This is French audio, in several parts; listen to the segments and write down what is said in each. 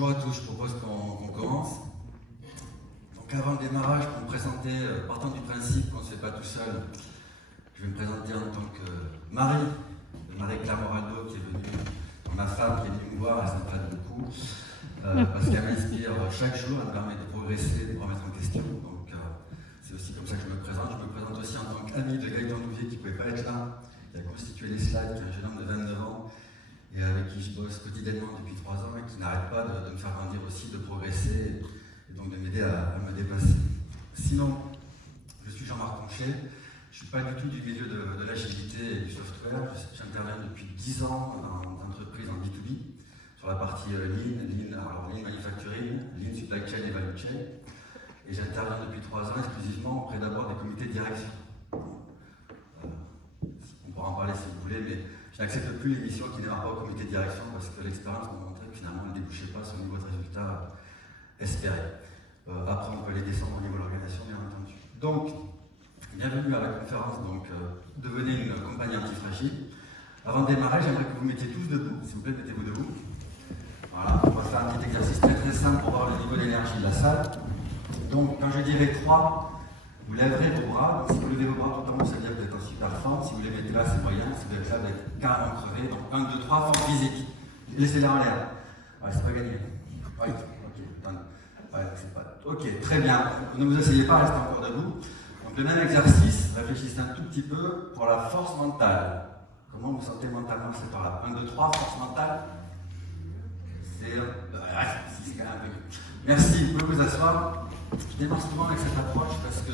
bonjour à tous, je propose qu'on commence. Donc avant le démarrage, pour me présenter, partant du principe qu'on ne se fait pas tout seul, je vais me présenter en tant que Marie-Claire Moraldo, qui est venue, ma femme qui est venue me voir, elle s'entraîne beaucoup, parce qu'elle m'inspire chaque jour, elle me permet de progresser, de me remettre en question. Donc c'est aussi comme ça que je me présente. Je me présente aussi en tant qu'ami de Gaëtan Douvier, qui ne pouvait pas être là, qui a constitué les slides, qui est un jeune homme de 29 ans, et avec qui je bosse quotidiennement depuis 3 ans et qui n'arrête pas de me faire grandir aussi, de progresser et donc de m'aider à me dépasser. Sinon, je suis Jean-Marc Conchet, je ne suis pas du tout du milieu de l'agilité et du software. J'interviens depuis 10 ans dans entreprises en B2B, sur la partie Lean Manufacturing, Lean Supply Chain et Value Chain. Et j'interviens depuis 3 ans exclusivement auprès d'abord des comités de direction. On pourra en parler si vous voulez, mais je n'accepte plus les missions qui n'émarrent pas au comité de direction parce que l'expérience m'a montré que finalement elle ne débouchait pas sur le niveau de résultat espéré. Après, on peut les descendre au niveau de l'organisation, bien entendu. Donc, bienvenue à la conférence. Donc, devenez une compagnie antifragile. Avant de démarrer, j'aimerais que vous mettiez tous debout. S'il vous plaît, mettez-vous debout. Voilà, on va faire un petit exercice très très simple pour voir le niveau d'énergie de la salle. Donc, quand je dirai 3, vous lèverez vos bras. Donc, si vous levez vos bras tout en haut, ça veut dire que vous êtes en super forme. Si vous les mettez là, c'est moyen. Si vous êtes là, vous êtes carrément crevé. Donc, 1, 2, 3, forme physique. Laissez-la en l'air. Ouais, c'est pas gagné. Ouais, ok, attendez. Ouais, c'est pas... Ok, très bien. Ne vous asseyez pas, restez encore debout. Donc, le même exercice, réfléchissez un tout petit peu pour la force mentale. Comment vous sentez mentalement? C'est par là. 1, 2, 3, force mentale. C'est quand même un peu... Merci, vous pouvez vous asseoir. Je démarre souvent avec cette approche parce que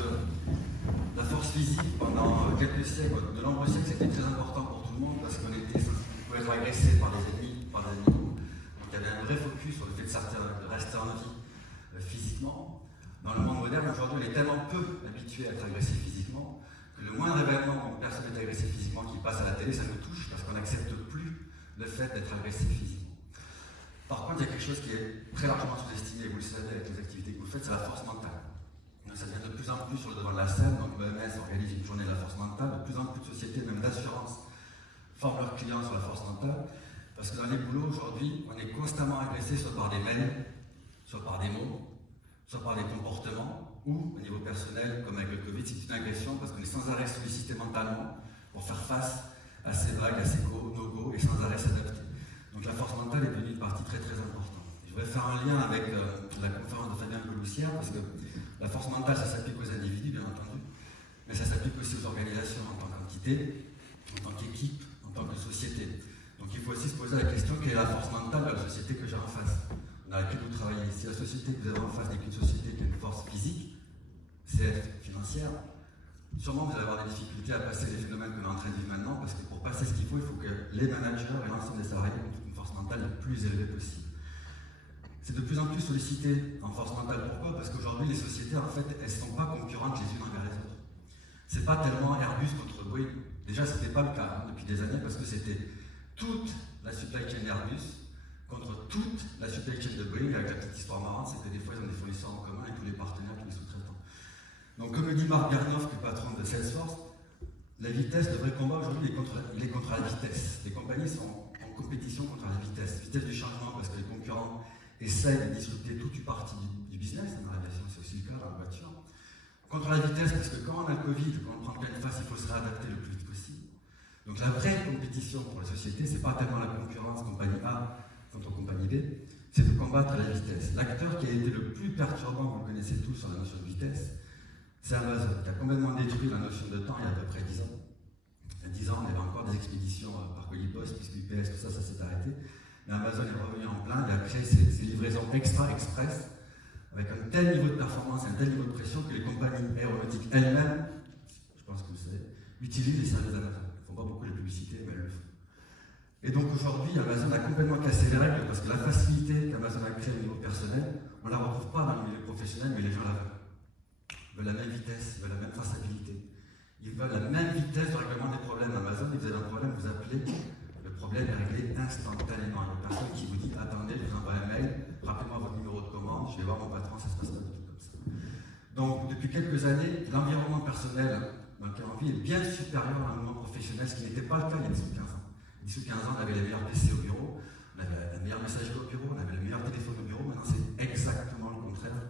la force physique, pendant quelques siècles, de nombreux siècles, c'était très important pour tout le monde parce qu'on pouvait être agressé par des ennemis, par des animaux. Donc il y avait un vrai focus sur le fait de rester en vie physiquement. Dans le monde moderne, aujourd'hui, on est tellement peu habitué à être agressé physiquement que le moindre événement où personne n'est agressé physiquement qui passe à la télé, ça nous touche parce qu'on n'accepte plus le fait d'être agressé physiquement. Par contre, il y a quelque chose qui est très largement sous-estimé, vous le savez, avec les activités que vous faites, c'est la force mentale. Donc, ça vient de plus en plus sur le devant de la scène. Donc l'OMS organise une journée de la force mentale. De plus en plus de sociétés, même d'assurance, forment leurs clients sur la force mentale. Parce que dans les boulots, aujourd'hui, on est constamment agressé soit par des mails, soit par des mots, soit par des comportements, ou au niveau personnel, comme avec le Covid, c'est une agression parce qu'on est sans arrêt sollicité mentalement pour faire face à ces vagues, à ces no-go, et sans arrêt s'adapter. Donc la force mentale est devenue une partie très très importante. Je voudrais faire un lien avec la conférence de Fabien Coloussière, parce que la force mentale, ça s'applique aux individus, bien entendu, mais ça s'applique aussi aux organisations en tant qu'entité, en tant qu'équipe, en tant que société. Donc il faut aussi se poser la question, quelle est la force mentale de la société que j'ai en face, dans laquelle vous travaillez. Si la société que vous avez en face n'est qu'une société qui a une force physique, c'est financière, sûrement vous allez avoir des difficultés à passer les phénomènes que l'on est en train de vivre maintenant, parce que pour passer ce qu'il faut que les managers et l'ensemble des salariés aient une force mentale la plus élevée possible. C'est de plus en plus sollicité en force mentale. Pourquoi? Parce qu'aujourd'hui, les sociétés, en fait, elles ne sont pas concurrentes les unes envers les autres. C'est pas tellement Airbus contre Boeing. Déjà, ce n'était pas le cas depuis des années, parce que c'était toute la supply chain Airbus contre toute la supply chain de Boeing, avec la petite histoire marrante, c'est que des fois, ils ont des fournisseurs en commun et tous les partenaires, tous les sous-traitants. Donc, comme le dit Marc Bernoff, qui est patron de Salesforce, la vitesse, le vrai combat aujourd'hui, il est contre la vitesse. Les compagnies sont en compétition contre la vitesse. Vitesse du changement, parce que les concurrents essayent de disrupter toute une partie du business. Dans l'aviation, c'est aussi le cas, dans la voiture. Contre la vitesse, parce que quand on a le Covid, quand on prend pleine face, il faut se réadapter le plus vite possible. Donc la vraie compétition pour la société, c'est pas tellement la concurrence compagnie A contre compagnie B, c'est de combattre la vitesse. L'acteur qui a été le plus perturbant, vous le connaissez tous sur la notion de vitesse, c'est Amazon, qui a complètement détruit la notion de temps il y a à peu près 10 ans. Il y a 10 ans, on avait encore des expéditions par colis poste, puisque UPS, tout ça, ça s'est arrêté. Mais Amazon est revenu en plein, il a créé ces livraisons express, avec un tel niveau de performance, un tel niveau de pression que les compagnies aéronautiques elles-mêmes, je pense que vous savez, utilisent les services d'Amazon. Ils ne font pas beaucoup de publicité, mais elles le font. Et donc aujourd'hui, Amazon a complètement cassé les règles, parce que la facilité qu'Amazon a créée au niveau personnel, on ne la retrouve pas dans le milieu professionnel, mais les gens la veulent. Ils veulent la même vitesse, ils veulent la même traçabilité. Ils veulent la même vitesse de règlement des problèmes. Amazon, si vous avez un problème, vous appelez, le problème est réglé instantanément. Il y a une personne qui vous dit, attendez, je vous envoie un mail, rappelez-moi votre numéro de commande, je vais voir mon patron, ça se passe pas du tout comme ça. Donc, depuis quelques années, l'environnement personnel dans lequel on vit est bien supérieur à l'environnement professionnel, ce qui n'était pas le cas il y a 10 ou 15 ans. 10 ou 15 ans, on avait les meilleurs PC au bureau. On avait la meilleure messagerie au bureau, on avait le meilleur téléphone au bureau, maintenant c'est exactement le contraire.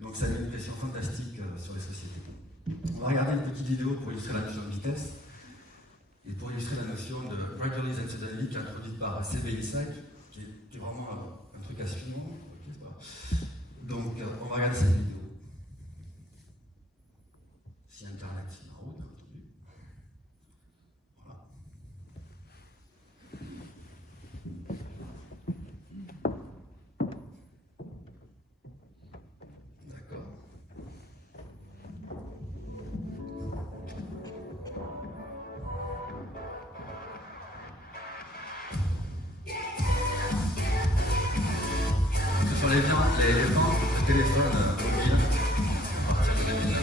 Donc ça met une pression fantastique sur les sociétés. On va regarder une petite vidéo pour illustrer la notion de vitesse et pour illustrer la notion de Gradually and Suddenly qui est introduite par CB Insight, qui est vraiment un truc à suivre. Donc on va regarder cette vidéo. Si Internet est en route, bien entendu. Voilà. D'accord. Ce sont les ventes de téléphones mobiles à partir de 2009.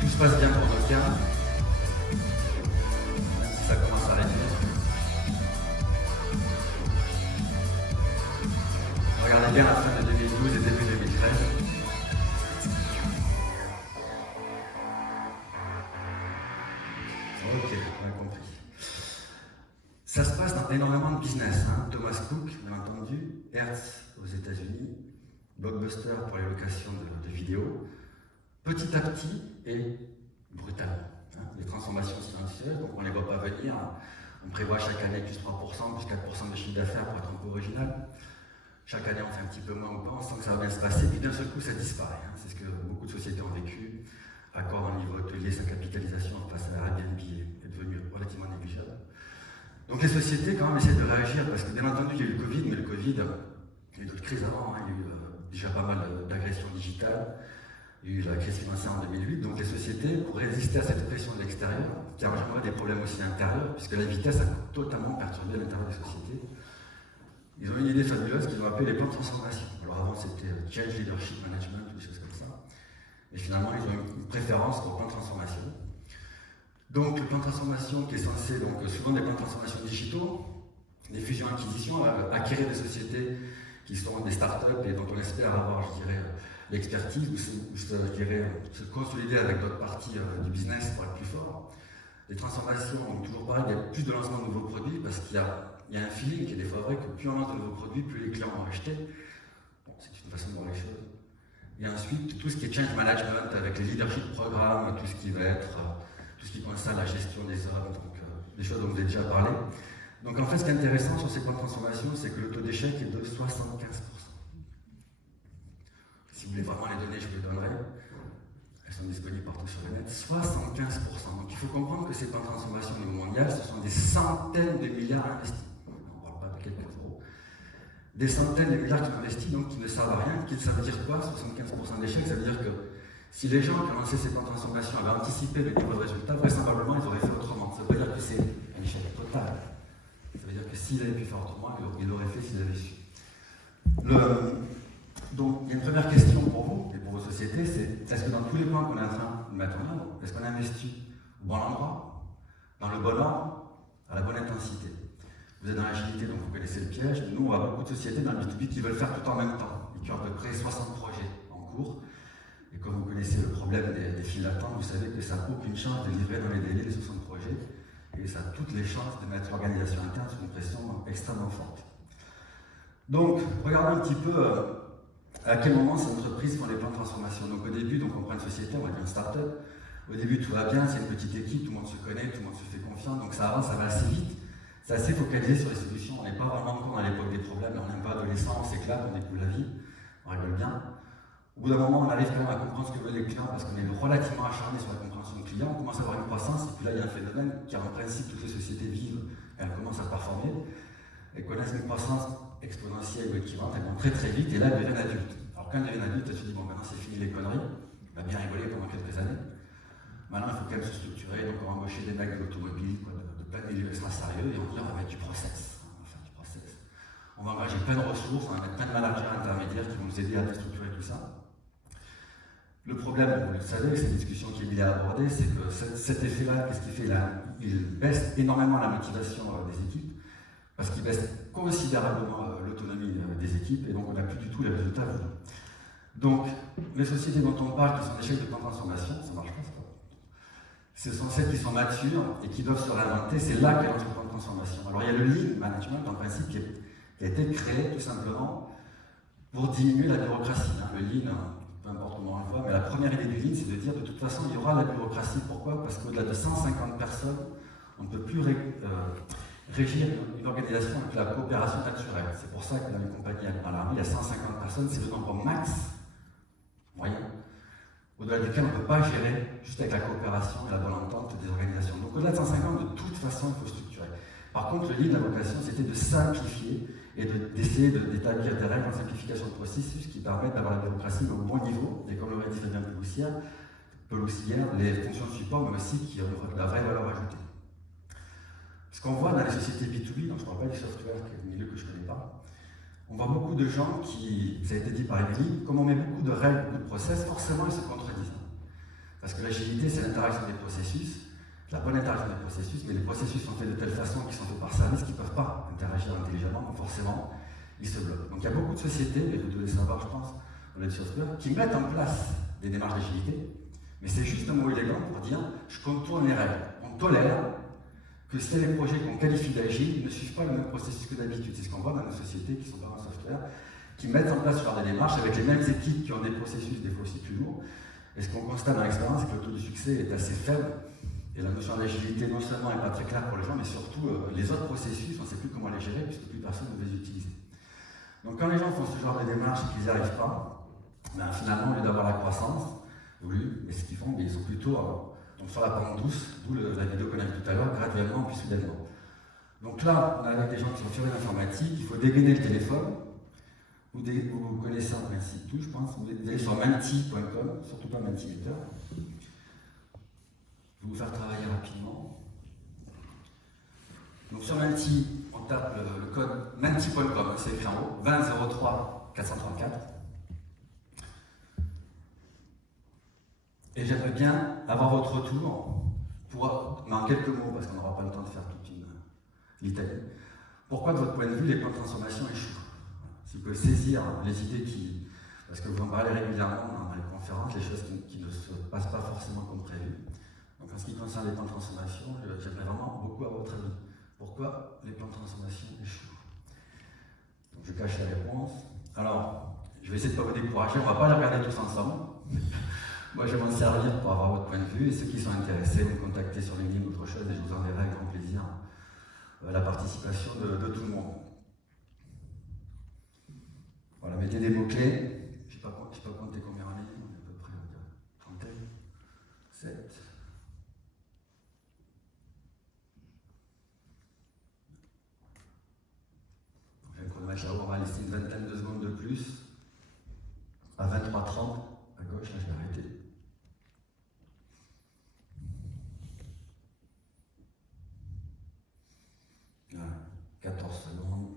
Tout se passe bien pour Nokia, même si ça commence à réduire. Regardez bien la fin de 2012 et début 2013. Ok, on a compris. Ça se passe dans énormément de business. Thomas Cook, bien entendu, Hertz aux États-Unis, Blockbuster pour les locations de vidéos. Petit à petit et brutalement. Les transformations silencieuses, donc on ne les voit pas venir. On prévoit chaque année plus 3%, plus 4% de chiffre d'affaires pour être un peu original. Chaque année on fait un petit peu moins ou pas, on sent que ça va bien se passer, puis d'un seul coup ça disparaît. C'est ce que beaucoup de sociétés ont vécu. Accor au niveau hôtelier, sa capitalisation face à Airbnb est devenue relativement négligeable. Donc les sociétés quand même essaient de réagir, parce que bien entendu il y a eu le Covid, mais le Covid, il y a eu d'autres crises avant, il y a eu déjà pas mal d'agressions digitales. Il y a eu la crise financière en 2008, donc les sociétés, pour résister à cette pression de l'extérieur, qui a en général des problèmes aussi intérieurs, puisque la vitesse a totalement perturbé l'intérieur des sociétés, ils ont une idée fabuleuse qu'ils ont appelée les plans de transformation. Alors avant c'était Change Leadership Management ou des choses comme ça, et finalement ils ont une préférence pour le plan de transformation. Donc le plan de transformation qui est censé, donc souvent des plans de transformation digitaux, des fusions-acquisitions, acquérir des sociétés qui sont des startups et dont on espère avoir, je dirais, l'expertise ou se consolider avec d'autres parties du business pour être plus fort. Les transformations, donc toujours pareil, il y a plus de lancement de nouveaux produits parce qu'il y a un feeling qui est des fois vrai que plus on lance de nouveaux produits, plus les clients vont acheter. Bon, c'est une façon de voir les choses. Et ensuite, tout ce qui est change management avec les leadership programmes, tout ce qui va être, tout ce qui concerne la gestion des hommes, donc des choses dont vous avez déjà parlé. Donc en fait, ce qui est intéressant sur ces plans de transformation, c'est que le taux d'échec est de 75%. Si vous voulez vraiment les données, je vous les donnerai. Elles sont disponibles partout sur le net. 75%. Donc il faut comprendre que ces plans de transformation au niveau mondial, ce sont des centaines de milliards investis. On ne parle pas de quelques euros. Des centaines de milliards qui sont investis, donc qui ne servent à rien. Ça veut dire quoi, 75% d'échecs? Ça veut dire que si les gens qui ont lancé ces plans de transformation avaient anticipé le niveau de résultat, vraisemblablement, ils auraient fait autrement. Ça veut dire que c'est un échec total. Ça veut dire que s'ils avaient pu faire autrement, ils l'auraient fait s'ils avaient su. Donc, il y a une première question pour vous et pour vos sociétés, c'est est-ce que dans tous les points qu'on est en train de mettre en œuvre, est-ce qu'on investit au bon endroit, dans le bon ordre, à la bonne intensité? Vous êtes dans l'agilité, donc vous connaissez le piège. Nous, on a beaucoup de sociétés dans le B2B qui veulent faire tout en même temps et qui ont à peu près 60 projets en cours. Et comme vous connaissez le problème des files d'attente, vous savez que ça n'a aucune chance de livrer dans les délais les 60 projets et ça a toutes les chances de mettre l'organisation interne sous une pression extrêmement forte. Donc, regardons un petit peu à quel moment ces entreprises font les plans de transformation. Donc au début, on prend une société, on va dire une start-up. Au début, tout va bien, c'est une petite équipe, tout le monde se connaît, tout le monde se fait confiance, donc ça avance, ça va assez vite. C'est assez focalisé sur les solutions. On n'est pas vraiment encore à l'époque des problèmes, on n'est pas adolescent, on s'éclate, on découvre la vie, on rigole bien. Au bout d'un moment, on arrive quand même à comprendre ce que veulent les clients parce qu'on est relativement acharné sur la compréhension du client, on commence à avoir une croissance, et puis là, il y a un phénomène car en principe, toutes les sociétés vivent, elles commencent à performer, et connaissent une croissance exponentielle ou équivalente, elles vont très très vite, et là, elles deviennent adultes. Alors quand elles deviennent adultes, elles se disent, bon, maintenant c'est fini les conneries, on a bien rigolé pendant quelques années. Maintenant, il faut quand même se structurer, donc on va embaucher des mecs de l'automobile, de plein de milieux extra sérieux, et on dit, on va mettre du process. On va faire du process. On va engager plein de ressources, on va mettre plein de managers intermédiaires qui vont nous aider à déstructurer tout ça. Le problème, vous le savez, c'est une discussion qui est bien abordée, c'est que cet effet-là, qu'est-ce qu'il fait là? Il baisse énormément la motivation des équipes, parce qu'il baisse considérablement le l'autonomie des équipes, et donc on n'a plus du tout les résultats voulus. Donc, les sociétés dont on parle qui sont des échecs de plan de transformation, ça marche pas, ce sont celles qui sont matures et qui doivent se réinventer, c'est là qu'est notre plan de transformation. Alors il y a le Lean Management, en principe, qui a été créé tout simplement pour diminuer la bureaucratie. Le Lean, peu importe comment on le voit, mais la première idée du Lean, c'est de dire de toute façon, il y aura la bureaucratie. Pourquoi? Parce qu'au-delà de 150 personnes, on ne peut plus régir une organisation avec la coopération naturelle. C'est pour ça que dans les compagnies à l'armée, il y a 150 personnes, c'est le nombre max moyen, au-delà duquel on ne peut pas gérer juste avec la coopération et la bonne entente des organisations. Donc au-delà de 150, de toute façon, il faut structurer. Par contre, le Lean, la vocation, c'était de simplifier et d'essayer d'établir des règles en simplification de processus qui permettent d'avoir la bureaucratie au bon niveau, et comme l'aurait dit Fabien Peloussière, les fonctions de support, mais aussi qui ont la vraie valeur ajoutée. Ce qu'on voit dans les sociétés B2B, donc je ne parle pas du software, qui est un milieu que je ne connais pas, on voit beaucoup de gens qui, ça a été dit par Émilie, comme on met beaucoup de règles, beaucoup de process, forcément ils se contredisent. Parce que l'agilité, c'est l'interaction des processus, la bonne interaction des processus, mais les processus sont faits de telle façon qu'ils sont faits par service qu'ils ne peuvent pas interagir intelligemment, donc forcément, ils se bloquent. Donc il y a beaucoup de sociétés, et vous devez savoir, je pense, dans le software, qui mettent en place des démarches d'agilité, mais c'est juste un mot élégant pour dire je contourne les règles. On tolère que c'est les projets qu'on qualifie d'agile ne suivent pas le même processus que d'habitude. C'est ce qu'on voit dans nos sociétés qui sont pas en software, qui mettent en place ce genre de démarches avec les mêmes équipes qui ont des processus des fois aussi plus lourds. Et ce qu'on constate dans l'expérience, c'est que le taux de succès est assez faible. Et la notion d'agilité, non seulement n'est pas très claire pour les gens, mais surtout les autres processus, on ne sait plus comment les gérer puisque plus personne ne veut les utiliser. Donc quand les gens font ce genre de démarches et qu'ils n'y arrivent pas, ben, finalement, au lieu d'avoir la croissance, mais ce qu'ils font, ils sont plutôt donc sur la pente douce, d'où la vidéo qu'on a vue tout à l'heure, graduellement puis soudainement. Donc là, on a avec des gens qui sont furieux d'informatique, il faut dégainer le téléphone. Vous connaissez en principe tout, je pense. Vous allez sur menti.com, surtout pas Mentimeter. Je vais vous faire travailler rapidement. Donc sur Menti, on tape le code menti.com, c'est écrit en haut, 20 03 434. Et j'aimerais bien avoir votre retour, mais en quelques mots, parce qu'on n'aura pas le temps de faire toute une litanie. Pourquoi, de votre point de vue, les plans de transformation échouent? Si vous pouvez saisir les idées qui... Parce que vous en parlez régulièrement dans les conférences, les choses qui ne se passent pas forcément comme prévu. Donc en ce qui concerne les plans de transformation, j'aimerais vraiment beaucoup avoir votre avis. Pourquoi les plans de transformation échouent? Donc je cache la réponse. Alors, je vais essayer de ne pas vous décourager, on ne va pas les regarder tous ensemble. Moi, je vais m'en servir pour avoir votre point de vue, et ceux qui sont intéressés, vous me contacter sur LinkedIn ou autre chose, et je vous enverrai avec grand plaisir la participation de tout le monde. Voilà, mettez des mots-clés. Je n'ai pas compté combien en ligne, on est à peu près, on va dire, trentaine, 7. Je vais le chronomètre là-haut, on va laisser une vingtaine de secondes de plus. À 23h30, à gauche, là je vais arrêter. Voilà, 14 secondes.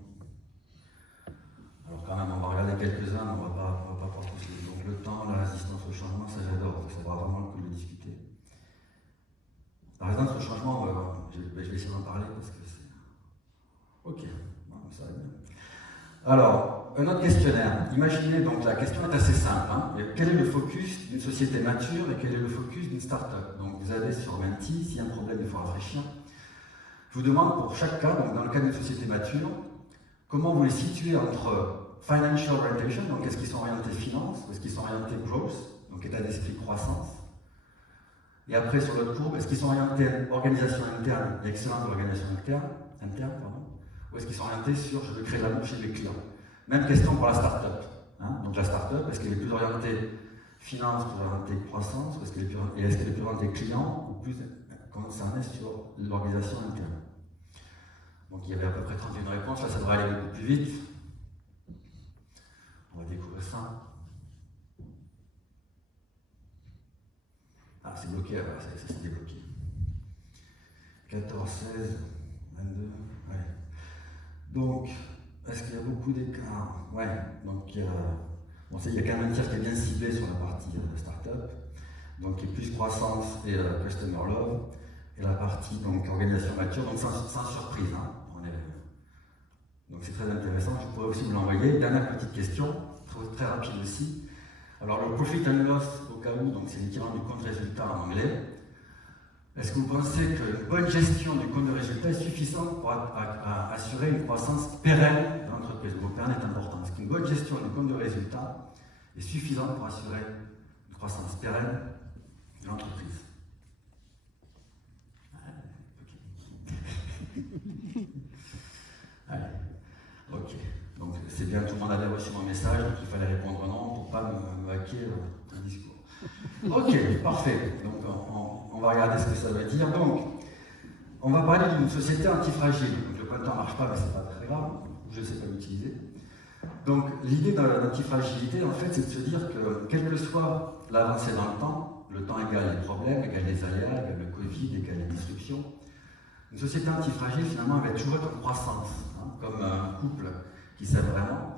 Alors quand même, on va regarder quelques-uns, mais on ne va pas voir tous les. Donc le temps, la résistance au changement, ça j'adore, ça vaut vraiment le coup de le discuter. La résistance au changement, je vais essayer d'en parler parce que c'est... Ok, bon, ça va bien. Alors, un autre questionnaire. Imaginez, donc la question est assez simple. Quel est le focus d'une société mature et quel est le focus d'une start-up? Donc vous avez sur Menti, s'il y a un problème, il faut rafraîchir. Je vous demande pour chaque cas, donc dans le cas d'une société mature, comment vous les situez entre financial orientation, donc est-ce qu'ils sont orientés finance, ou est-ce qu'ils sont orientés growth, donc état d'esprit croissance, et après sur l'autre courbe, est-ce qu'ils sont orientés organisation interne et excellence de l'organisation interne, ou est-ce qu'ils sont orientés sur je veux créer de l'amour chez mes clients? Même question pour la start-up. Donc la start-up, est-ce qu'elle est plus orientée finance, plus orientée croissance, ou est-ce qu'elle est plus orientée client, ou plus concernée sur l'organisation interne? Donc il y avait à peu près 31 réponses, là ça devrait aller beaucoup plus vite. On va découvrir ça. Ah, c'est bloqué, alors ça s'est débloqué. 14, 16, 22, ouais. Donc, est-ce qu'il y a beaucoup d'écarts? Ouais, donc il y a quand même un tiers qui est bien ciblé sur la partie start-up, donc qui est plus croissance et customer love, et la partie donc organisation mature, donc sans surprise. Donc c'est très intéressant, je pourrais aussi vous l'envoyer. Dernière petite question, très rapide aussi. Alors le profit and loss, au cas où, donc c'est l'équivalent du compte résultat en anglais. Est-ce que vous pensez qu'une bonne gestion du compte de résultat est suffisante pour assurer une croissance pérenne de l'entreprise? Le mot pérenne est important. Est-ce qu'une bonne gestion du compte de résultat est suffisante pour assurer une croissance pérenne de l'entreprise? Allez, ok. Donc c'est bien, tout le monde avait reçu mon message, donc il fallait répondre non pour ne pas me hacker un discours. Ok, parfait. Donc on va regarder ce que ça veut dire. Donc, on va parler d'une société antifragile. Donc, le pointeur ne marche pas, mais ce n'est pas très grave. Je ne sais pas l'utiliser. Donc, l'idée de l'antifragilité, en fait, c'est de se dire que, quelle que soit l'avancée dans le temps égale les problèmes, égale les aléas, égale le Covid, égale les disruptions, une société antifragile, finalement, elle va toujours être en croissance, hein, comme un couple qui s'aime vraiment.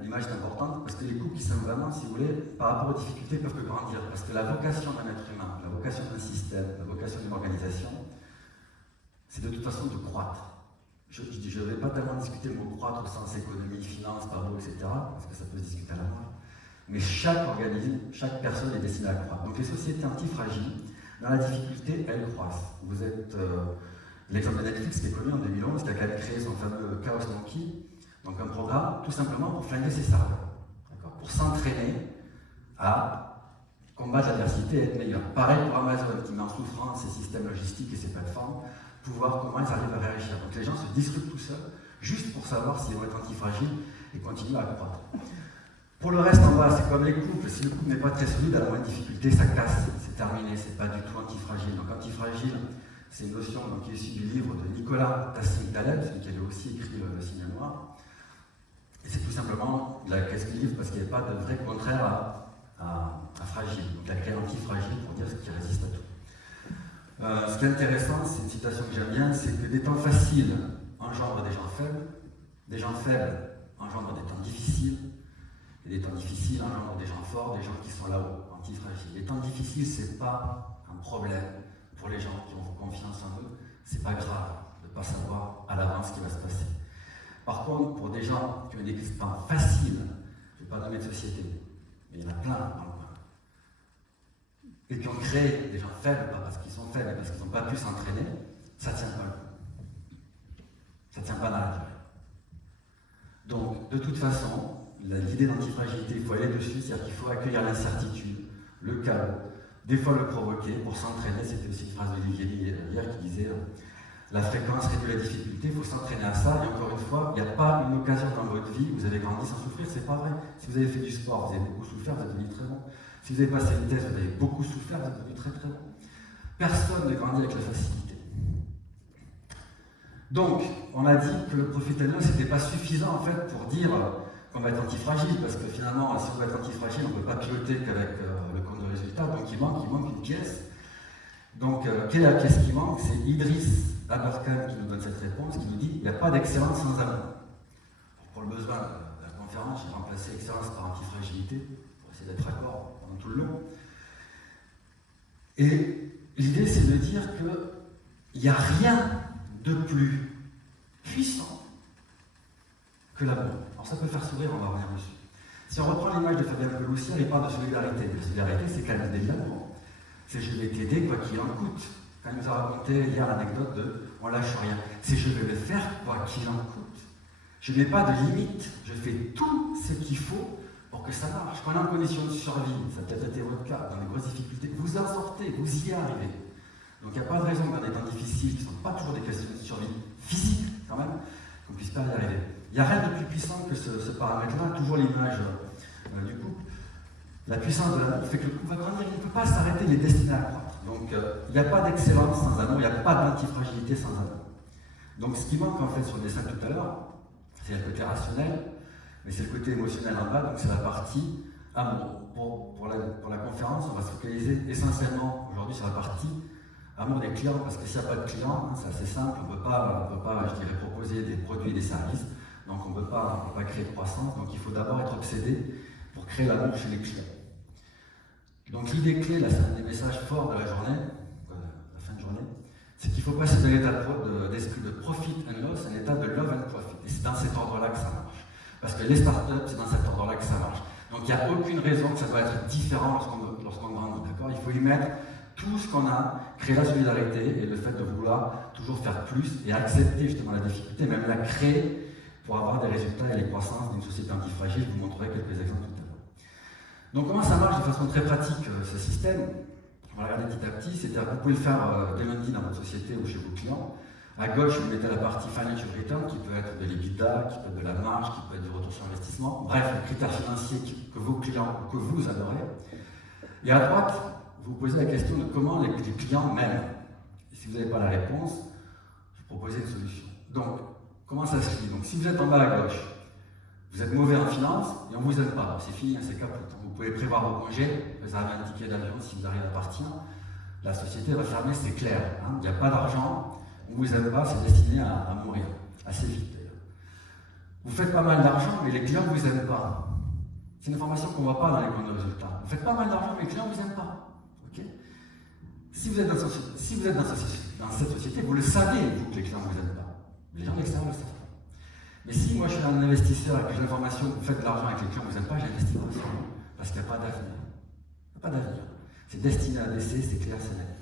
L'image est importante parce que les couples qui s'aiment vraiment, si vous voulez, par rapport aux difficultés, peuvent que grandir. Parce que la vocation d'un être humain, la vocation d'un système, la vocation d'une organisation, c'est de toute façon de croître. Je ne vais pas tellement discuter le mot croître au sens économie, finance, pardon, etc., parce que ça peut se discuter à la marge. Mais chaque organisme, chaque personne est destinée à croître. Donc les sociétés antifragiles, dans la difficulté, elles croissent. Vous êtes l'exemple de Netflix qui est connu en 2011, qui a quand même créé son fameux Chaos Monkey, donc un programme tout simplement pour flinguer ses serveurs, pour s'entraîner à combattre l'adversité et être meilleur. Pareil pour Amazon qui met en souffrance ses systèmes logistiques et ses plateformes, pour voir comment ils arrivent à réagir. Donc les gens se discutent tout seuls, juste pour savoir s'ils vont être antifragiles et continuer à croître. Pour le reste en bas, c'est comme les couples, si le couple n'est pas très solide, à la moindre difficulté, ça casse, c'est terminé, c'est pas du tout antifragile. Donc antifragile, c'est une notion qui est issue du livre de Nicolas Tassin-Taleb, celui qui avait aussi écrit le Signe Noir. Et c'est tout simplement la caisse du livre parce qu'il n'y avait pas de vrai contraire à fragile. Donc il a créé antifragile pour dire ce qui résiste à tout. Ce qui est intéressant, c'est une citation que j'aime bien, c'est que des temps faciles engendrent des gens faibles engendrent des temps difficiles, et des temps difficiles engendrent des gens forts, des gens qui sont là-haut, antifragiles. Les temps difficiles, c'est pas un problème pour les gens qui ont confiance en eux, c'est pas grave de ne pas savoir à l'avance ce qui va se passer. Par contre, pour des gens qui ont des temps faciles, je ne vais pas nommer de société, mais il y en a plein dans le coin, et qui ont créé des gens faibles, pas parce qu'ils sont faibles, mais parce qu'ils n'ont pas pu s'entraîner, ça ne tient pas le coup. Ça ne tient pas dans la durée. Donc, de toute façon, l'idée d'antifragilité, il faut aller dessus, c'est-à-dire qu'il faut accueillir l'incertitude, le chaos, des fois le provoquer pour s'entraîner. C'était aussi une phrase d'Olivier hier qui disait la fréquence réduit la difficulté, il faut s'entraîner à ça, et encore une fois, il n'y a pas une occasion dans votre vie, vous avez grandi sans souffrir, c'est pas vrai. Si vous avez fait du sport, vous avez beaucoup souffert, vous êtes devenu très bon. Si vous avez passé une thèse, vous avez beaucoup souffert, vous êtes devenu très très bon. Personne ne grandit avec la facilité. Donc, on a dit que le profit and loss n'était pas suffisant en fait pour dire qu'on va être antifragile, parce que finalement, si on va être antifragile, on ne peut pas piloter qu'avec le compte de résultat, donc il manque une pièce. Donc, quelle est la pièce qui manque? C'est Idriss Aberkan qui nous donne cette réponse, qui nous dit il n'y a pas d'excellence sans amour. Pour le besoin de la conférence, j'ai remplacé excellence par antifragilité, pour essayer d'être d'accord pendant tout le long. Et l'idée, c'est de dire qu'il n'y a rien de plus puissant que l'amour. Alors ça peut faire sourire, on va revenir dessus. Si on reprend l'image de Fabien Peloussière, il parle de solidarité. La solidarité, c'est quand même de l'amour. C'est je vais t'aider quoi qu'il en coûte. Quand il nous a raconté hier l'anecdote de on lâche rien. C'est je vais le faire quoi qu'il en coûte. Je n'ai pas de limite. Je fais tout ce qu'il faut pour que ça marche. Quand on est en condition de survie, ça peut-être été votre cas, dans les grosses difficultés, vous en sortez, vous y arrivez. Donc il n'y a pas de raison que dans des temps difficiles, qui ne sont pas toujours des questions de survie physique quand même, qu'on ne puisse pas y arriver. Il n'y a rien de plus puissant que ce paramètre-là, toujours l'image du couple. La puissance de l'amour fait que le couple va grandir, il ne peut pas s'arrêter, il est destiné à croître. Donc il n'y a pas d'excellence sans amour, il n'y a pas d'antifragilité sans amour. Donc ce qui manque en fait sur le dessin tout à l'heure, c'est le côté rationnel, mais c'est le côté émotionnel en bas, donc c'est la partie amour. Pour la conférence, on va se focaliser essentiellement aujourd'hui sur la partie amour des clients, parce que s'il n'y a pas de clients, c'est assez simple, on ne peut pas, je dirais, proposer des produits et des services, donc on ne peut pas créer de croissance, donc il faut d'abord être obsédé pour créer l'amour chez les clients. Donc l'idée clé, là, c'est un des messages forts de la journée, la fin de journée, c'est qu'il faut passer d'un état d'esprit de profit and loss à un état de love and profit. Et c'est dans cet ordre-là que ça marche. Parce que les startups, c'est dans cet ordre-là que ça marche. Donc il n'y a aucune raison que ça doit être différent lorsqu'on grandit, d'accord? Il faut y mettre tout ce qu'on a, créer la solidarité et le fait de vouloir toujours faire plus et accepter justement la difficulté, même la créer pour avoir des résultats et les croissances d'une société antifragile. Je vous montrerai quelques exemples tout à l'heure. Donc comment ça marche de façon très pratique ce système? On va regarder petit à petit, c'est-à-dire que vous pouvez le faire dès lundi dans votre société ou chez vos clients. À gauche, vous mettez la partie Financial Return, qui peut être de l'EBITDA, qui peut être de la marge, qui peut être du retour sur investissement. Bref, les critères financiers que vos clients, que vous adorez. Et à droite, vous posez la question de comment les clients m'aiment. Et si vous n'avez pas la réponse, je vous propose une solution. Donc, comment ça se lit? Donc, si vous êtes en bas à gauche, vous êtes mauvais en finance et on ne vous aime pas. C'est fini, c'est caput. Vous pouvez prévoir vos congés, vous avez un ticket d'avion si vous arrivez à partir. La société va fermer, c'est clair. Hein. Il n'y a pas d'argent, on ne vous aime pas, c'est destiné à mourir. Assez vite d'ailleurs. Vous faites pas mal d'argent, mais les clients ne vous aiment pas. C'est une information qu'on ne voit pas dans les comptes de résultats. Vous faites pas mal d'argent, mais les clients ne vous aiment pas. Okay? Si vous êtes dans cette société, vous le savez, vous, que les clients ne vous aiment pas. Les gens de l'extérieur le savent pas. Mais si moi je suis un investisseur et que j'ai l'information que vous faites de l'argent avec les clients ne vous aiment pas, j'investis pas sur vous. Parce qu'il n'y a pas d'avenir. Il n'y a pas d'avenir. C'est destiné à baisser, c'est clair, c'est net.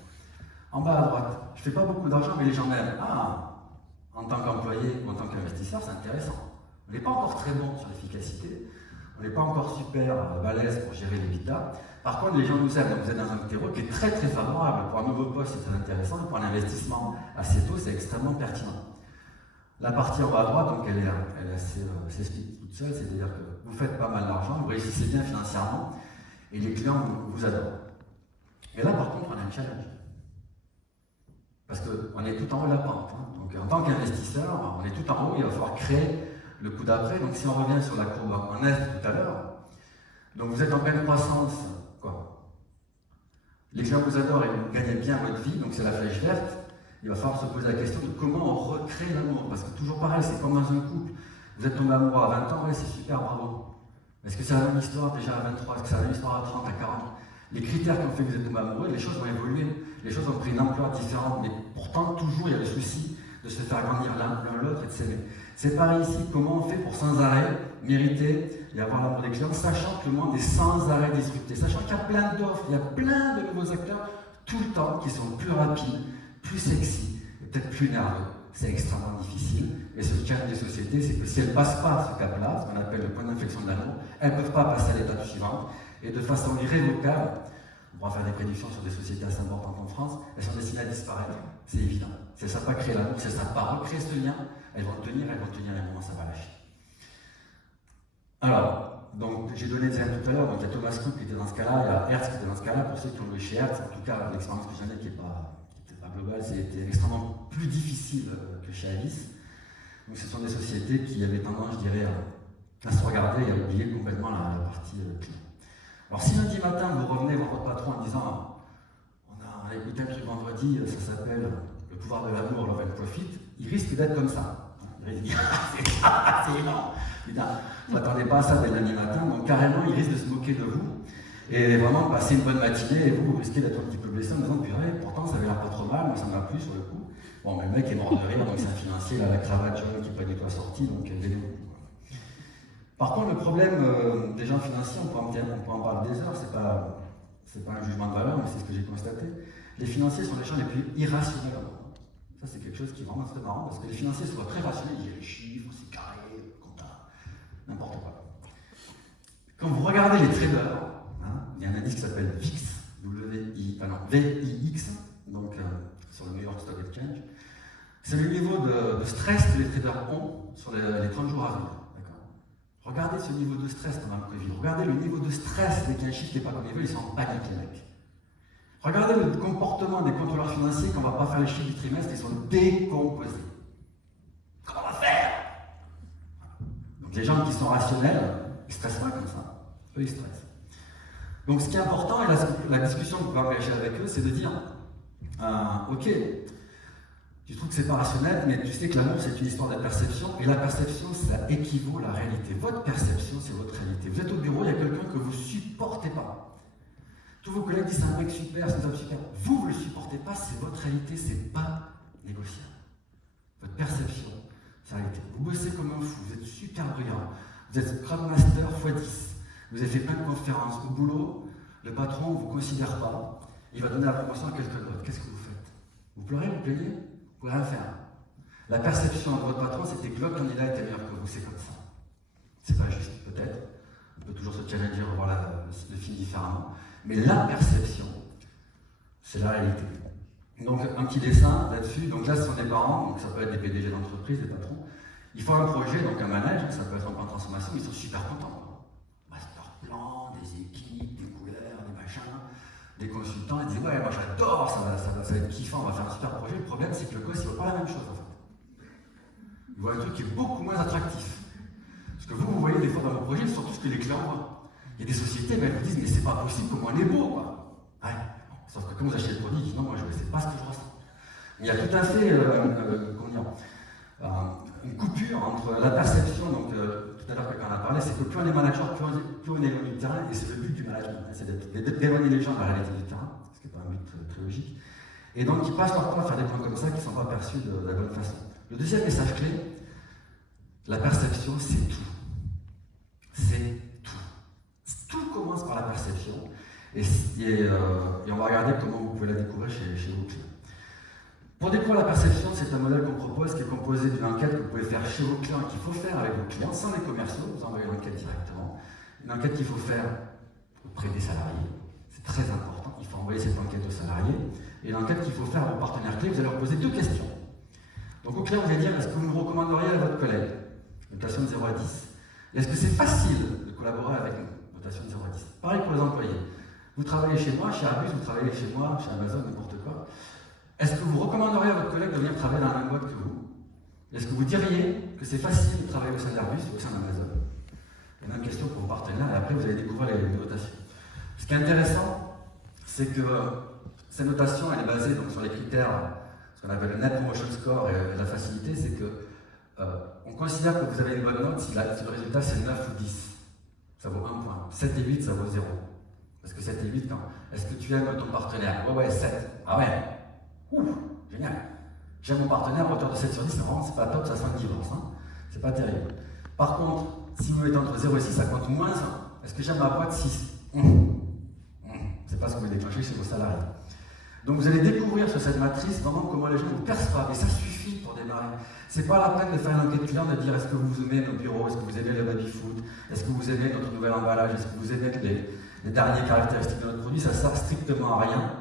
En bas à droite, je ne fais pas beaucoup d'argent, mais les gens m'aiment. Ah, en tant qu'employé ou en tant qu'investisseur, c'est intéressant. On n'est pas encore très bon sur l'efficacité. On n'est pas encore super balèze pour gérer l'EBITDA. Par contre, les gens nous aiment. Donc vous êtes dans un terreau qui est très très favorable. Pour un nouveau poste, c'est très intéressant. Et pour un investissement assez tôt, c'est extrêmement pertinent. La partie en bas à droite, donc elle s'explique toute seule. C'est-à-dire que vous faites pas mal d'argent, vous réussissez bien financièrement, et les clients vous adorent. Mais là, par contre, on a un challenge. Parce qu'on est tout en haut de la pente. Hein. Donc en tant qu'investisseur, on est tout en haut, il va falloir créer le coup d'après. Donc si on revient sur la courbe en est tout à l'heure, donc vous êtes en pleine croissance, quoi. Les clients vous adorent et vous gagnez bien votre vie, donc c'est la flèche verte. Il va falloir se poser la question de comment on recrée l'amour. Parce que toujours pareil, c'est comme dans un couple. Vous êtes tombé amoureux à 20 ans, ouais, c'est super, bravo. Est-ce que c'est la même histoire déjà à 23? Est-ce que c'est la même histoire à 30, à 40? Les critères qui ont fait que vous êtes tombé amoureux, les choses ont évolué. Les choses ont pris une ampleur différente, mais pourtant, toujours, il y a le souci de se faire grandir l'un l'autre et de s'aimer. C'est pareil ici, comment on fait pour sans arrêt mériter et avoir l'amour des clients, sachant que le monde est sans arrêt disrupté, sachant qu'il y a plein d'offres, il y a plein de nouveaux acteurs tout le temps qui sont plus rapides, plus sexy et peut-être plus nerveux. C'est extrêmement difficile. Et ce challenge des sociétés, c'est que si elles ne passent pas ce cap-là, ce qu'on appelle le point d'inflexion de l'amour, elles ne peuvent pas passer à l'étape suivante. Et de façon irrévocable, on pourra faire des prédictions sur des sociétés assez importantes en France, elles sont destinées à disparaître. C'est évident. Si elles ne savent pas créer l'amour, si elles ne savent pas recréer ce lien, elles vont tenir, et à un moment ça va lâcher. Alors, donc j'ai donné des exemples tout à l'heure, donc il y a Thomas Cook qui était dans ce cas-là, il y a Hertz qui était dans ce cas-là, pour ceux qui ont joué chez Hertz, en tout cas l'expérience que j'en ai qui n'était pas globale, c'était extrêmement plus difficile que chez Alice. Donc ce sont des sociétés qui avaient tendance, je dirais, à se regarder et à oublier complètement la partie client. Alors si lundi matin vous revenez voir votre patron en disant on a écouté un truc vendredi, ça s'appelle le pouvoir de l'amour, love and profit, il risque d'être comme ça. Il risque de dire c'est énorme. Vous n'attendez pas à ça dès lundi matin, donc carrément il risque de se moquer de vous et vraiment passer une bonne matinée et vous risquez d'être un petit peu blessé en disant purée, pourtant ça avait l'air pas trop mal, moi ça m'a plu sur le coup. Bon, mais le mec est mort de rire, donc c'est un financier, là, la cravate jaune qui n'est pas du tout assortie, donc par contre, le problème des gens financiers, on peut en parler des heures, c'est pas un jugement de valeur, mais c'est ce que j'ai constaté. Les financiers sont les gens les plus irrationnels au monde. Ça, c'est quelque chose qui est vraiment très marrant, parce que les financiers sont très rationnels, il y a les chiffres, c'est carré, comptable, n'importe quoi. Quand vous regardez les traders, hein, il y a un indice qui s'appelle VIX, VIX, donc sur le New York Stock Exchange, c'est le niveau de stress que les traders ont sur les 30 jours à venir. Regardez ce niveau de stress pendant le Covid. Regardez le niveau de stress dès qu'il y a un chiffre qui n'est pas comme ils veulent, ils sont en panique, les mecs. Regardez le comportement des contrôleurs financiers quand on ne va pas faire les chiffres du trimestre, ils sont décomposés. Comment on va faire? Donc les gens qui sont rationnels, ils ne stressent pas comme ça. Eux, ils stressent. Donc ce qui est important, et la discussion que vous pouvez engager avec eux, c'est de dire ok, tu trouves que c'est pas rationnel, mais tu sais que l'amour c'est une histoire de perception, et la perception ça équivaut à la réalité. Votre perception c'est votre réalité. Vous êtes au bureau, il y a quelqu'un que vous supportez pas. Tous vos collègues disent c'est un mec super, c'est un homme super. Vous le supportez pas, c'est votre réalité, c'est pas négociable. Votre perception, C'est la réalité. Vous bossez comme un fou, vous êtes super brillant, vous êtes Scrum Master x10, vous avez fait plein de conférences. Au boulot, le patron ne vous considère pas, il va donner la promotion à quelqu'un d'autre. Qu'est-ce que vous faites? Vous pleurez, vous plaignez? Vous pouvez rien faire. La perception de votre patron, c'était que l'autre candidat était meilleur que vous, c'est comme ça. C'est pas juste, peut-être. On peut toujours se challenger, revoir le film différemment. Mais la perception, c'est la réalité. Donc, un petit dessin là-dessus. Donc là, ce sont des parents, donc ça peut être des PDG d'entreprise, des patrons. Ils font un projet, donc un manage, ça peut être un plan de transformation, ils sont super contents. Master plan, des équipes, des couleurs, des machins, des consultants, ils disent ouais, moi j'adore, ça va être kiffant, on va faire un super projet. Le problème, c'est que le gosse, il ne voit pas la même chose en fait. Il voit un truc qui est beaucoup moins attractif. Parce que vous voyez des fois dans vos projets, surtout ce que les clients voient. Il y a des sociétés, elles vous disent mais c'est pas possible, comment on est beau quoi. Ouais. Sauf que quand vous achetez le produit, ils disent non, moi je ne sais pas ce que je ressens. Il y a tout à fait une coupure entre la perception, donc tout à l'heure quelqu'un en a parlé, c'est que plus on est manager, plus on est loin du terrain, et c'est le but du management, c'est d'éloigner les gens de la réalité du terrain, ce qui n'est pas un but très logique. Et donc ils passent leur temps à faire des points comme ça qui ne sont pas perçus de la bonne façon. Le deuxième message clé, la perception, c'est tout. C'est tout. Tout commence par la perception. Et on va regarder comment vous pouvez la découvrir chez vos clients. Pour découvrir la perception, c'est un modèle qu'on propose qui est composé d'une enquête que vous pouvez faire chez vos clients, qu'il faut faire avec vos clients, sans les commerciaux, vous envoyez l'enquête directement. Une enquête qu'il faut faire auprès des salariés, c'est très important, il faut envoyer cette enquête aux salariés. Et une enquête qu'il faut faire à vos partenaires clés, vous allez leur poser 2 questions. Donc au client, vous allez dire, est-ce que vous nous recommanderiez à votre collègue? Notation de 0 à 10. Et est-ce que c'est facile de collaborer avec nous? Notation de 0 à 10. Pareil pour les employés. Vous travaillez chez moi, chez Airbus, vous travaillez chez moi, chez Amazon, n'importe quoi. Est-ce que vous recommanderiez à votre collègue de venir travailler dans la même boîte que vous? Est-ce que vous diriez que c'est facile de travailler au sein d'Airbus ou au sein d'Amazon? La même question pour vos partenaires, et après vous allez découvrir les notations. Ce qui est intéressant, c'est que ces notations, elle est basée donc, sur les critères, ce qu'on appelle le Net Promotion Score et la facilité, c'est que on considère que vous avez une bonne note si le résultat c'est 9 ou 10. Ça vaut 1 point. 7 et 8, ça vaut 0. Parce que 7 et 8, est-ce que tu aimes ton partenaire? Ouais, 7. Ah ouais. Ouh, génial. J'aime mon partenaire à hauteur de 7 sur 10, c'est pas top, ça sent le divorce. Hein. C'est pas terrible. Par contre, si vous êtes entre 0 et 6, ça compte moins 1. Est-ce que j'aime ma boîte? 6. C'est pas ce que vous déclenchez chez vos salariés. Donc vous allez découvrir sur cette matrice vraiment comment les gens vous perçoivent. Et ça suffit pour démarrer. C'est pas la peine de faire une enquête client, de dire est-ce que vous aimez nos bureaux, est-ce que vous aimez le baby-food, est-ce que vous aimez notre nouvel emballage, est-ce que vous aimez les dernières caractéristiques de notre produit. Ça ne sert strictement à rien.